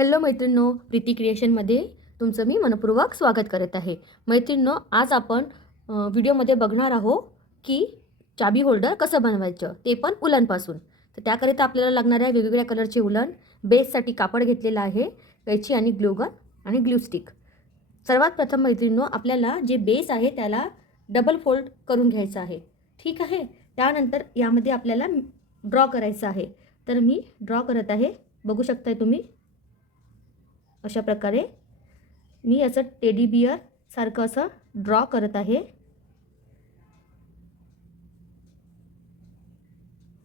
Hello मैत्रिणींनो, प्रीती क्रिएशनमध्ये तुमचं मी मनपूर्वक स्वागत करत आहे. मैत्रिणींनो, आज आपण व्हिडिओमध्ये बघणार आहोत की चाबी होल्डर कसं बनवायचं, ते पण उलनपासून. तर त्याकरिता आपल्याला लागणाऱ्या वेगवेगळ्या कलरचे उलन, बेससाठी कापड घेतलेलं आहे, कैची आणि ग्लूगन आणि ग्लू स्टिक. सर्वात प्रथम मैत्रिणींनो, आपल्याला जे बेस आहे त्याला डबल फोल्ड करून घ्यायचं आहे. ठीक आहे. त्यानंतर यामध्ये आपल्याला ड्रॉ करायचं आहे. तर मी ड्रॉ करत आहे, बघू शकताय तुम्ही. अशा प्रकारे मी याचं टेडी बियर सारखं असं ड्रॉ करत आहे.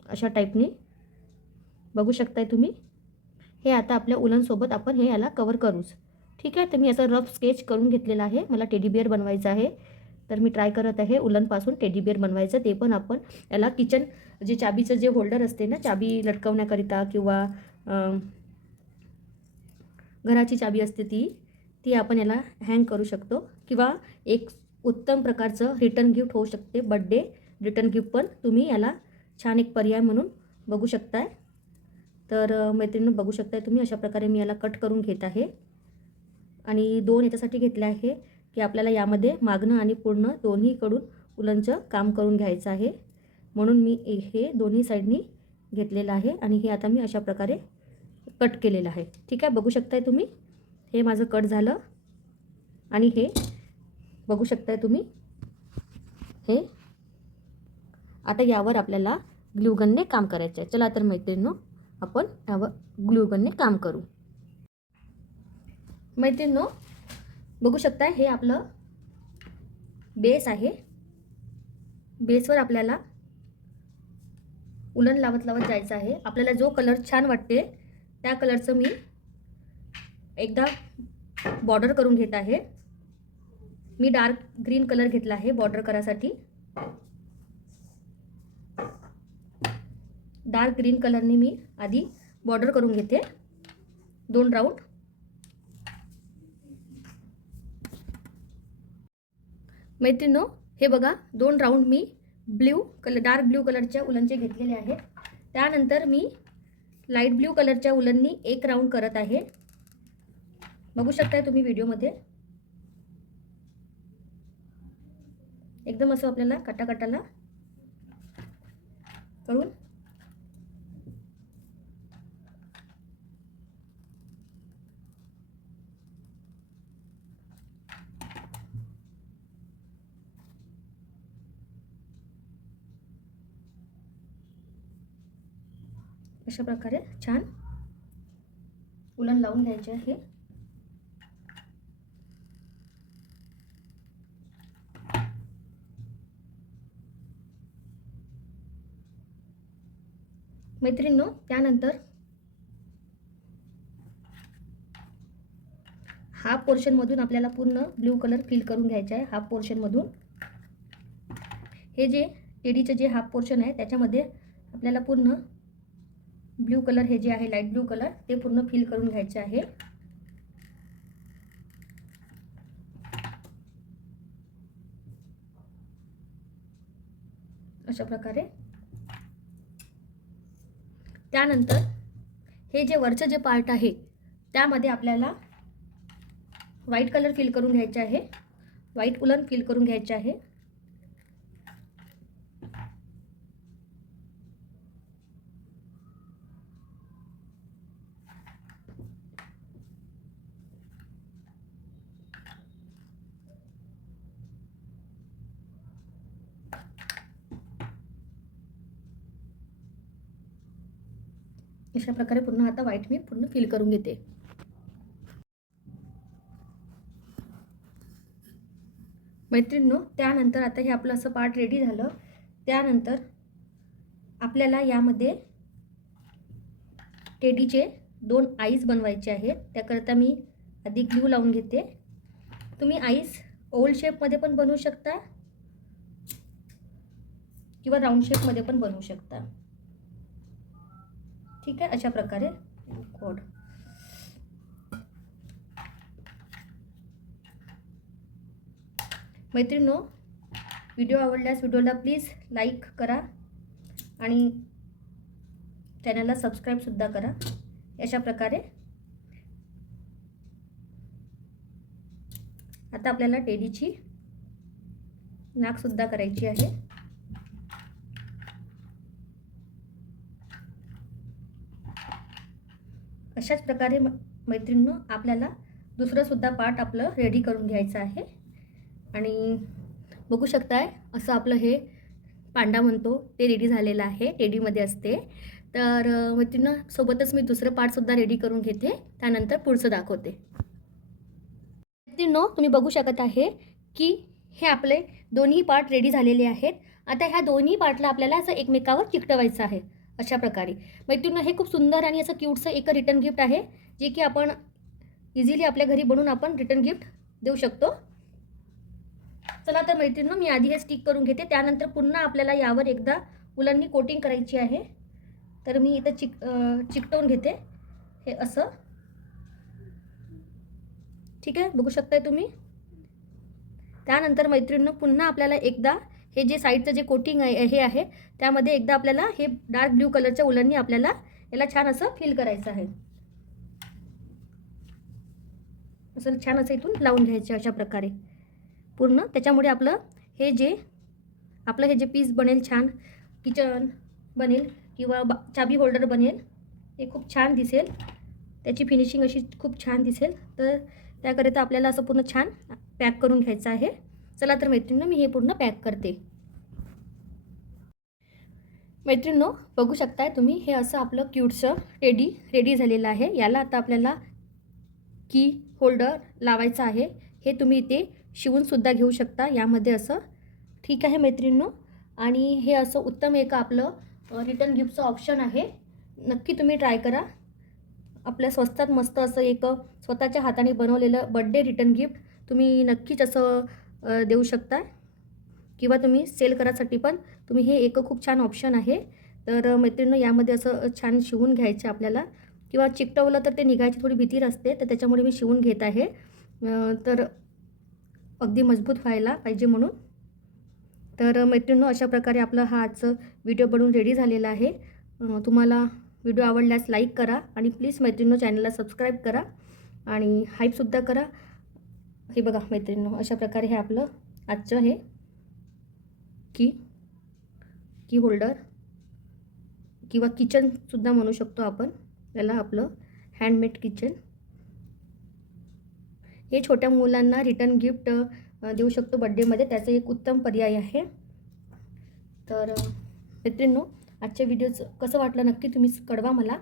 अशा टाईपनी बघू शकताय तुम्ही. हे आता आपल्या उलनसोबत आपण हे याला कवर करूच. ठीक आहे. तर मी असं रफ स्केच करून घेतलेलं आहे. मला टेडी बियर बनवायचं आहे, तर मी ट्राय करत आहे उलनपासून टेडी बियर बनवायचं. ते पण आपण याला किचन जे चाबीचं जे होल्डर असते ना, चाबी लटकवण्याकरिता किंवा घराची चाबी असते ती आपण याला हँग करू शकतो, किंवा एक उत्तम प्रकारचं रिटर्न गिफ्ट होऊ शकते. बड्डे रिटर्न गिफ्ट पण तुम्ही याला छान एक पर्याय म्हणून बघू शकताय. तर मैत्रिणींनो, बघू शकताय तुम्ही अशा प्रकारे मी याला कट करून घेत आहे. आणि दोन याच्यासाठी घेतले आहे की आपल्याला यामध्ये मागणं आणि पूर्ण दोन्हीकडून उलनचं काम करून घ्यायचं आहे, म्हणून मी हे दोन्ही साईडनी घेतलेलं आहे. आणि हे आता मी अशा प्रकारे कट केलेलं आहे. ठीक आहे. बघू शकताय तुम्ही, हे माझं कट झालं. आणि हे बघू शकताय तुम्ही, हे आता यावर आपल्याला ग्लूगनने काम करायचं आहे. चला तर मैत्रिणींनो, आपण यावर ग्लूगनने काम करू. मैत्रिणींनो, बघू शकताय हे आपलं बेस आहे. बेसवर आपल्याला उलन लावत लावत जायचं आहे. आपल्याला जो कलर छान वाटते त्या कलरचं मी एकदा बॉर्डर करून घेत आहे. मी डार्क ग्रीन कलर घेतला आहे बॉर्डर करायसाठी. डार्क ग्रीन कलरने मी आधी बॉर्डर करून घेते 2 राऊंड. मैत्रिणींनो, हे बघा 2 राऊंड मी डार्क ब्ल्यू कलरच्या उलनचे घेतलेले आहे. त्यानंतर मी लाईट ब्ल्यू कलरच्या उलननी 1 राऊंड करत आहे. बघू शकताय तुम्ही व्हिडिओमध्ये. एकदम असं आपल्याला काटाकाटाला करून अशा प्रकारे छान उलन लावून घ्यायचे आहे. मैत्रिणींनो, त्यानंतर हाफ पोर्शन मधून आपल्याला पूर्ण ब्ल्यू कलर फिल करून घ्यायचा आहे. हाफ पोर्शन मधून हे जे टेडीचं जे हाफ पोर्शन आहे त्याच्यामध्ये आपल्याला पूर्ण ब्ल्यू कलर, हे जे आहे लाईट ब्ल्यू कलर, ते पूर्ण फिल करून घ्यायचे आहे. अशा प्रकारे. त्यानंतर हे जे वरचं जे पार्ट आहे त्यामध्ये आपल्याला व्हाईट कलर फिल करून घ्यायचे आहे. व्हाईट उलन फिल करून घ्यायचे आहे. अशा प्रकारे पूर्ण आता व्हाईट मी पूर्ण फिल करून घेते. मैत्रिणींनो, त्यानंतर आता हे आपलं असं पार्ट रेडी झालं. त्यानंतर आपल्याला यामध्ये टेडीचे 2 आईज बनवायचे आहेत. त्याकरता मी आधी ग्लू लावून घेते. तुम्ही आईज ओव्हल शेपमध्ये पण बनवू शकता किंवा राऊंड शेपमध्ये पण बनवू शकता. ठीक आहे. अशा प्रकारे कोड. मैत्रिणींनो, व्हिडिओ आवडल्यास व्हिडिओला प्लीज लाईक करा आणि चॅनलला सबस्क्राईब सुद्धा करा. अशा प्रकारे आता आपल्याला टेडीची नाकसुद्धा करायची आहे. अशाच प्रकारे मैत्रिणींनो आपल्याला दुसरंसुद्धा पार्ट आपलं रेडी करून घ्यायचं आहे. आणि बघू शकताय असं आपलं हे पांडा म्हणतो ते रेडी झालेलं आहे, टेडीमध्ये असते. तर मैत्रिणींनो सोबतच मी दुसरं पार्टसुद्धा रेडी करून घेते, त्यानंतर पुढचं दाखवते. मैत्रिणींनो तुम्ही बघू शकत आहे की हे आपले दोन्ही पार्ट रेडी झालेले आहेत. आता ह्या दोन्ही पार्टला आपल्याला असं एकमेकावर चिकटवायचं आहे अशा प्रकारे. मैत्रिणींनो हे खूप सुंदर आणि असं क्यूटचं एक रिटर्न गिफ्ट आहे, जे की आपण इझिली आपल्या घरी बनवून आपण रिटर्न गिफ्ट देऊ शकतो. चला तर मैत्रिणींनो मी आधी हे स्टिक करून घेते, त्यानंतर पुन्हा आपल्याला यावर एकदा उलननी कोटिंग करायची आहे. तर मी इथं चिकटवून घेते हे असं. ठीक आहे, बघू शकताय तुम्ही. त्यानंतर मैत्रिणींनो पुन्हा आपल्याला एकदा हे जे साईडचं जे कोटिंग आहे हे आहे त्यामध्ये एकदा आपल्याला हे डार्क ब्ल्यू कलरच्या उलननी आपल्याला याला छान असं फिल करायचं आहे. असं छान असं इथून लावून घ्यायचं अशा प्रकारे पूर्ण. त्याच्यामुळे आपलं हे जे पीस बनेल, छान किचन बनेल किंवा चाबी होल्डर बनेल, हे खूप छान दिसेल. त्याची फिनिशिंग अशी खूप छान दिसेल. तर त्याकरिता आपल्याला असं पूर्ण छान पॅक करून घ्यायचं आहे. चला तर मैत्रिणींनो मी हे पूर्ण पॅक करते. मैत्रिणींनो बघू शकताय तुम्ही हे असं आपलं क्यूटचं टेडी रेडी झालेलं आहे. याला आता आपल्याला की होल्डर लावायचं आहे. हे तुम्ही इथे शिवूनसुद्धा घेऊ शकता यामध्ये असं. ठीक आहे मैत्रिणींनो, आणि हे असं उत्तम एक आपलं रिटर्न गिफ्टचं ऑप्शन आहे. नक्की तुम्ही ट्राय करा. आपल्या स्वस्तात मस्त असं एक स्वतःच्या हाताने बनवलेलं बर्थडे रिटर्न गिफ्ट तुम्ही नक्कीच असं देऊ शकता, किंवा तुम्ही सेल करायसाठी पण तुम्ही हे एक खूप छान ऑप्शन आहे. तर मैत्रिणींनो यामध्ये असं छान शिवून घ्यायचं आपल्याला, किंवा चिकटवलं तर ते निघायची थोडी भीती असते, तर त्याच्यामुळे मी शिवून घेत आहे. तर अगदी मजबूत व्हायला पाहिजे म्हणून. तर मैत्रिणींनो अशा प्रकारे आपला हा आजचं व्हिडिओ बनवून रेडी झालेला आहे. तुम्हाला व्हिडिओ आवडल्यास लाईक करा आणि प्लीज मैत्रिणींनो चॅनलला सबस्क्राईब करा आणि हाईपसुद्धा करा. हे बघा मैत्रिणींनो अशा प्रकारे हे आपलं आजचं हे की होल्डर किंवा किचनसुद्धा म्हणू शकतो आपण याला, आपलं हँडमेड किचन. हे छोट्या मुलांना रिटर्न गिफ्ट देऊ शकतो बड्डेमध्ये, त्याचं एक उत्तम पर्याय आहे. तर मैत्रिणींनो आजच्या व्हिडिओचं कसं वाटलं नक्की तुम्ही कळवा मला.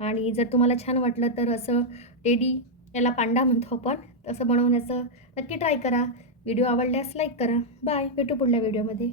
आणि जर तुम्हाला छान वाटलं तर असं टेडी, याला पांडा म्हणतो आपण, तसं बनवण्याचं नक्की ट्राय करा. व्हिडिओ आवडल्यास लाईक करा. बाय, भेटू पुढल्या व्हिडिओमध्ये.